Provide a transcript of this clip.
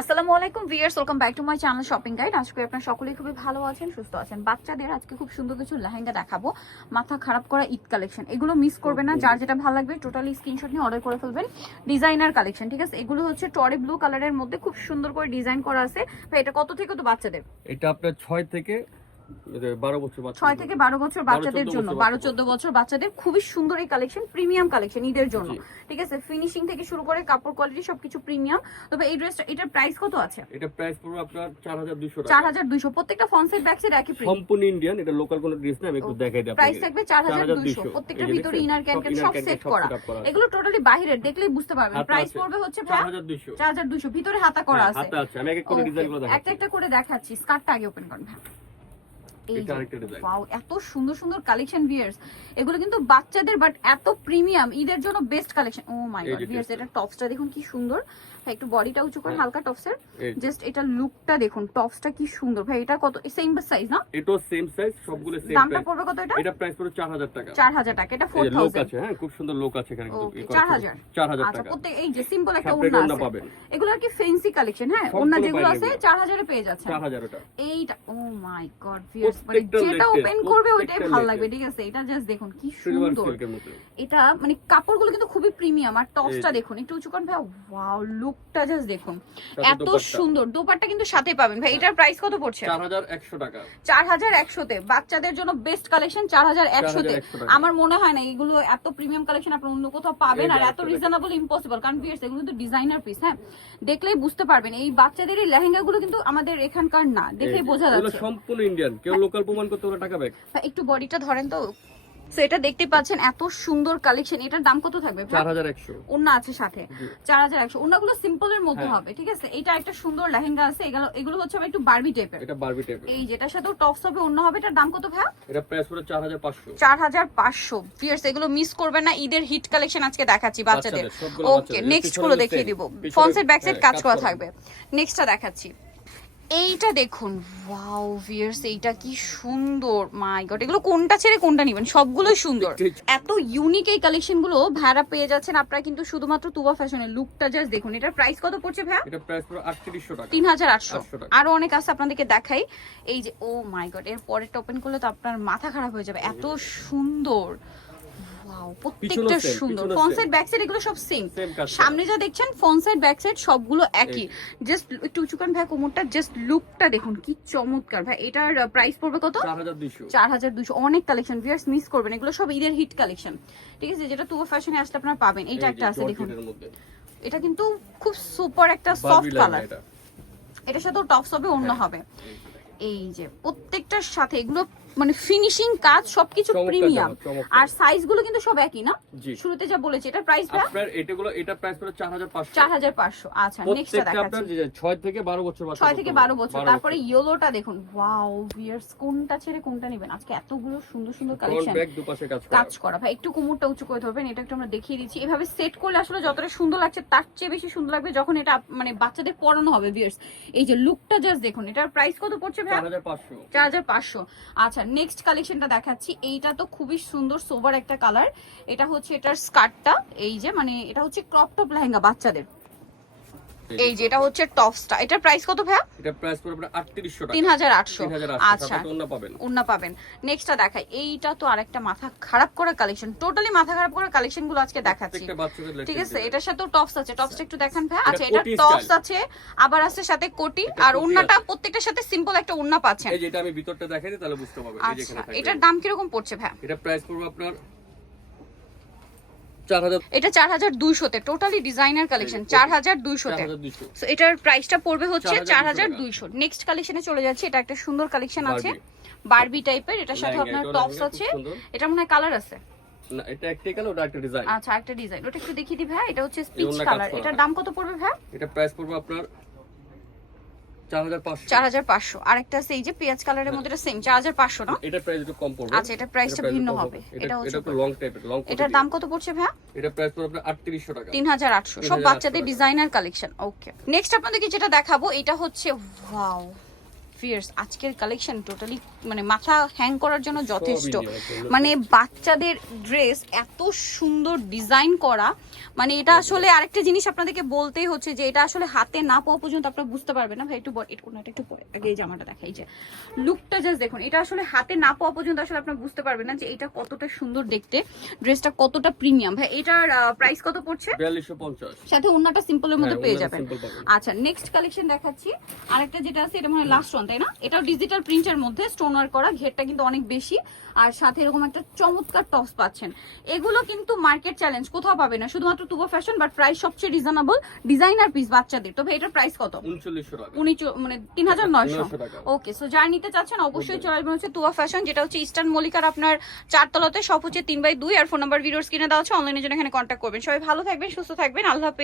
আসসালামু আলাইকুম viewers, welcome back to my channel shopping guide. আজকে আপনারা সকলেই খুবই ভালো আছেন, সুস্থ আছেন। বাচ্চাদের আজকে খুব সুন্দর কিছু লেহেঙ্গা দেখাবো, মাথা খারাপ করা ঈদ কালেকশন। এগুলো মিস করবেন না, যার যেটা ভালো লাগবে টোটালি স্ক্রিনশট নিয়ে অর্ডার করে ফেলবেন। ডিজাইনার কালেকশন, ঠিক আছে। এগুলো হচ্ছে টরি ব্লু কালারের মধ্যে খুব সুন্দর করে ডিজাইন করা আছে। ভাই এটা কত থেকে তো বাচ্চাদের? এটা আপনার 6 থেকে 12 বছর 6 থেকে 12 বছর বাচ্চাদের জন্য, 12-14 বছর বাচ্চাদের খুবই সুন্দর এই কালেকশন, প্রিমিয়াম কালেকশন ঈদের জন্য, ঠিক আছে। ফিনিশিং থেকে শুরু করে কাপড় কোয়ালিটি সবকিছু প্রিমিয়াম। তবে এই ড্রেসটা, এটার প্রাইস কত আছে? এটা প্রাইস পড়বে আপনার 4200 টাকা। 4200। প্রত্যেকটা ফ্রন্ট সাইড ব্যাক সাইড একই প্রিন্ট, সম্পূর্ণ ইন্ডিয়ান। এটা লোকাল কোনো ড্রেস না, আমি একটু দেখাই দিই আপনাদের। প্রাইস থাকবে 4200। প্রত্যেকটা ভিতরে ইনার ক্যান সব সেট করা। এগুলো টোটালি বাইরের, দেখলেই বুঝতে পারবেন। প্রাইস পড়বে হচ্ছে 4200। ভিতরে হাতা করা আছে। হাতা আছে, আমি এক এক করে ডিজাইনগুলো দেখাচ্ছি। একটা একটা করে দেখাচ্ছি। স্কার্টটা আগে ওপেন করুন ভাই। ওয়াও, এত সুন্দর সুন্দর কালেকশন ভিউয়ার্স। এগুলো কিন্তু বাচ্চাদের, বাট এত প্রিমিয়াম, ঈদের জন্য বেস্ট কালেকশন। ও মাই গড ভিউয়ার্স, এটা টপসটা দেখুন কি সুন্দর। ভাই একটু বডিটা উঁচু করে, হালকা টপসের জাস্ট এটা লুকটা দেখুন, টপসটা কি সুন্দর। ভাই এটা কত? সেম সাইজ না? এটাও সেম সাইজ, সবগুলো সেম। দামটা পড়বে কত এটা? এটা প্রাইস পড়বে 4000 টাকা। 4000 টাকা। এটা 4000 লোক আছে, হ্যাঁ খুব সুন্দর লোক আছে এখানে কিন্তু। 4000 4000 আচ্ছা। টাকা। প্রত্যেক এই যে সিম্পল একটা ওন্না আছে, এগুলো আর কি ফ্যান্সি কালেকশন। হ্যাঁ, ওন্না যেগুলো আছে 4000 এ পেয়ে যাচ্ছে। 4000 ওটা। এইটা ও মাই গড ভিউয়ার্স, মানে যেটা ওপেন করবে ওইটাই ভালো লাগবে, ঠিক আছে। এটা জাস্ট দেখুন কি সুন্দর। এটা মানে কাপড়গুলো কিন্তু খুবই প্রিমিয়াম। আর টপসটা দেখুন, একটু উঁচু করেন ভাই। ওয়াও, লুকটা জাস্ট দেখুন, এত সুন্দর। দোপাট্টা কিন্তু সাথে পাবেন। ভাই এটার প্রাইস কত পড়ছে? 4100 টাকা। 4100 তে বাচ্চাদের জন্য বেস্ট কালেকশন। 4100 তে আমার মনে হয় না এগুলো এত প্রিমিয়াম কালেকশন আপনি অন্য কোথাও পাবেন। আর এত রিজনেবল ইম্পসিবল, কারণ ভিউয়ার্স এগুলো তো ডিজাইনার পিস। হ্যাঁ, দেখলেই বুঝতে পারবেন এই বাচ্চাদের এই লেহেঙ্গা গুলো কিন্তু আমাদের এখানকার না, দেখেই বোঝা যাচ্ছে। এগুলো সম্পূর্ণ ইন্ডিয়ান, কেউ লোকাল প্রমাণ করতে ওরা টাকা ব্যাক। একটু বডিটা ধরেন তো। সো এটা দেখতে পাচ্ছেন, এত সুন্দর কালেকশন। এটার দাম কত থাকবে? 4100। ওন্না আছে সাথে 4100। ওন্নাগুলো সিম্পলের মধ্যে হবে, ঠিক আছে। এটা একটা সুন্দর লেহেঙ্গা আছে। এগুলো হচ্ছে একটু বারবি টাইপের। এটা বারবি টাইপের। এই যেটার সাথে টপস হবে, ওন্না হবে। এটার দাম কত ভাই? এটা প্রাইস পুরো 4500। 4500। ভিউয়ার্স এগুলো মিস করবেন না, ঈদের হিট কালেকশন আজকে দেখাচ্ছি বাচ্চাদের। ওকে, নেক্সট গুলো দেখিয়ে দিব। ফ্রন্ট সাইড ব্যাক সাইড কাজ করা থাকবে। নেক্সটটা দেখাচ্ছি। এইটা দেখুন, ওয়াও ভিউয়ার্স, এইটা কি সুন্দর। মাই গড, এগুলো কোনটা ছেড়ে কোনটা নেবেন? সবগুলোই সুন্দর। এত ইউনিক এই কালেকশন গুলো ভাড়া পেয়ে যাচ্ছেন আপনারা কিন্তু শুধুমাত্র তুবা ফ্যাশনের। লুকটা জাস্ট দেখুন। এটার প্রাইস কত পড়ছে ভাই? এটা প্রাইস পুরো 3800 টাকা। 3800। আরো অনেক আছে, আপনাদেরকে দেখাই। এই যে ও মাই গড, এর পরেরটা ওপেন করলে তো আপনার মাথা খারাপ হয়ে যাবে, এত সুন্দর। ওয়াও, প্রত্যেকটা সুন্দর। ফ্রন্ট সাইড ব্যাক সাইড এগুলো সব সেম। সামনে যা দেখছেন ফ্রন্ট সাইড ব্যাক সাইড সবগুলো একই। জাস্ট একটু উঁচুকান ভাই কোমরটা, জাস্ট লুকটা দেখুন কি চমৎকার। ভাই এটার প্রাইস পড়বে কত? 4200। 4200। অনেক কালেকশন ভিউয়ার্স, মিস করবেন। এগুলো সব ঈদের হিট কালেকশন, ঠিক আছে। যেটা তুবা ফ্যাশনে আসলে আপনারা পাবেন। এটা একটা আছে দেখুন, এটা কিন্তু খুব সুপার একটা সফট কালার। এটার সাথে টপস হবে, অন্য হবে। এই যে প্রত্যেকটার সাথে এগুলো মানে ফিনিশিং কাজ সবকিছু প্রিমিয়াম। আর সাইজ গুলো কিন্তু সব একই না? শুরুতে যা বলেছি। এটা প্রাইস আপনার এটা প্রাইস পুরো 4500। 4500। আচ্ছা, নেক্সটটা দেখাচ্ছি। আপনার 6 থেকে 12 বছর বাচ্চা। 6 থেকে 12 বছর। তারপরে ইয়েলোটা দেখুন। ওয়াও ভিউয়ার্স, কোনটা ছেড়ে কোনটা নেবেন? আজকে এতগুলো সুন্দর সুন্দর কালেকশন। ব্যাক দুপাশে কাজ করা। ভাই একটু কোমরটা উঁচু করে ধরবেন। এটা একটু আমরা দেখিয়ে দিচ্ছি। এভাবে সেট করলে আসলে যতটা সুন্দর লাগছে তার চেয়ে বেশি সুন্দর লাগবে যখন এটা মানে বাচ্চাদের পরানো হবে ভিউয়ার্স। এই যে লুকটা জাস্ট দেখুন। এটার প্রাইস কত পড়ছে ভাই? 4500। 4500। আচ্ছা, নেক্সট কালেকশনটা দেখাচ্ছি। এইটা তো খুবই সুন্দর সোবার একটা কালার। এটা হচ্ছে এটার স্কার্টটা, এই যে মানে এটা হচ্ছে ক্রপ টপ লেহেঙ্গা বাচ্চাদের। এই যে এটা হচ্ছে টপসটা। এটার প্রাইস কত ভাই? এটা প্রাইস পড়বে 3800 টাকা। 3800। আচ্ছা, ওন্না পাবেন। নেক্সটটা দেখাই। এইটা তো আরেকটা মাথা খারাপ করা কালেকশন। টোটালি মাথা খারাপ করা কালেকশন গুলো আজকে দেখাচ্ছি, ঠিক আছে। এটার সাথেও টপস আছে। টপসটা একটু দেখান ভাই। আচ্ছা, এটা টপস আছে, আবার আছে সাথে কোটি। আর ওন্নাটা প্রত্যেকটার সাথে সিম্পল একটা ওন্না পাচ্ছেন। এই যে এটা আমি ভিতরটা দেখাই দিই তাহলে বুঝতে পারবেন। এই যে এখানে থাকে। এটার দাম কি রকম পড়ছে ভাই? এটা প্রাইস পড়বে আপনার 4000। এটা 4200 তে টোটালি ডিজাইনার কালেকশন। 4200 তে। সো এটার প্রাইসটা পড়বে হচ্ছে 4200। নেক্সট কালেকশনে চলে যাচ্ছে। এটা একটা সুন্দর কালেকশন আছে, বারবি টাইপের। এটার সাথে আপনার টপস আছে। এটা মনে হয় কালার আছে না, এটা একটাই কালার, ওটা একটা ডিজাইন। আচ্ছা, একটা ডিজাইন। ওটা একটু দেখিয়ে দি ভাই। এটা হচ্ছে স্পিচ কালার। এটার দাম কত পড়বে ভাই? এটা প্রাইস পড়বে আপনার 4500। 4500। আরেকটা আছে এই যে পেঁয়াজ কালারের মধ্যে, এটা সেম 4500 না? এটা প্রাইস একটু কম পড়বে। আচ্ছা, এটা প্রাইসটা ভিন্ন হবে। এটা হচ্ছে একটু লং টাইপের, লং। এটার দাম কত পড়ছে ভাই? এটা প্রাইস পড়বে আপনার 3800 টাকা। 3800। সব বাচ্চাদের ডিজাইনার কালেকশন। ওকে, নেক্সট আপনাদেরকে যেটা দেখাবো এটা হচ্ছে ওয়াও ভিউয়ার্স, আজকের কালেকশন টোটালি মানে মাথা হ্যাং করার জন্য যথেষ্ট। India, মানে বাচ্চাদের ড্রেস এত সুন্দর ডিজাইন করা, মানে এটা আসলে আরেকটা জিনিস আপনাদেরকে বলতেই হচ্ছে যে এটা আসলে হাতে না পাওয়া পর্যন্ত আপনারা বুঝতে পারবেন না। ভাই একটু একটু পরে আগে এই জামাটা দেখাই, যে লুকটা জাস্ট দেখুন, এটা আসলে হাতে না পাওয়া পর্যন্ত আসলে আপনারা বুঝতে পারবেন না যে এটা কতটা সুন্দর দেখতে, ড্রেসটা কতটা প্রিমিয়াম। ভাই এটার প্রাইস কত পড়ছে? 4250, সাথে ওন্নাটা সিম্পলের মধ্যে পেয়ে ওন্নাটা যাবেন। simple পাবেন। আচ্ছা নেক্সট কালেকশন দেখাচ্ছি, আরেকটা যেটা আছে এটা মানে লাস্ট ওয়ান, তাই না? এটাও ডিজিটাল প্রিন্টের মধ্যে স্টোন ওয়ার্ক করা, ঘেরটা কিন্তু অনেক বেশি, আর সাথে এরকম একটা চমৎকার টপস পাচ্ছেন। এগুলো কিন্তু মার্কেট চ্যালেঞ্জ, কোথাও পাবে না, শুধুমাত্র তুবা ফ্যাশন, বাট প্রাইস সবচেয়ে রিজনেবল, ডিজাইনার পিস বাচ্চাদের। তবে এটার প্রাইস কত? 3900 টাকা, মানে 3900। টাকা। ওকে, সো যারা নিতে চাচ্ছেন অবশ্যই চলে আসবেন হচ্ছে তুবা ফ্যাশন, যেটা হচ্ছে ইস্টার্ন মল্লিকার আপনার 4 তলাতে, সব হচ্ছে 3/2, আর ফোন নাম্বার ভিডিওর স্ক্রিনে দেওয়া আছে, অনলাইনে জন্য এখানে কন্ট্যাক্ট করবেন। সবাই ভালো থাকবেন, সুস্থ থাকবেন, আল্লাহ হাফেজ।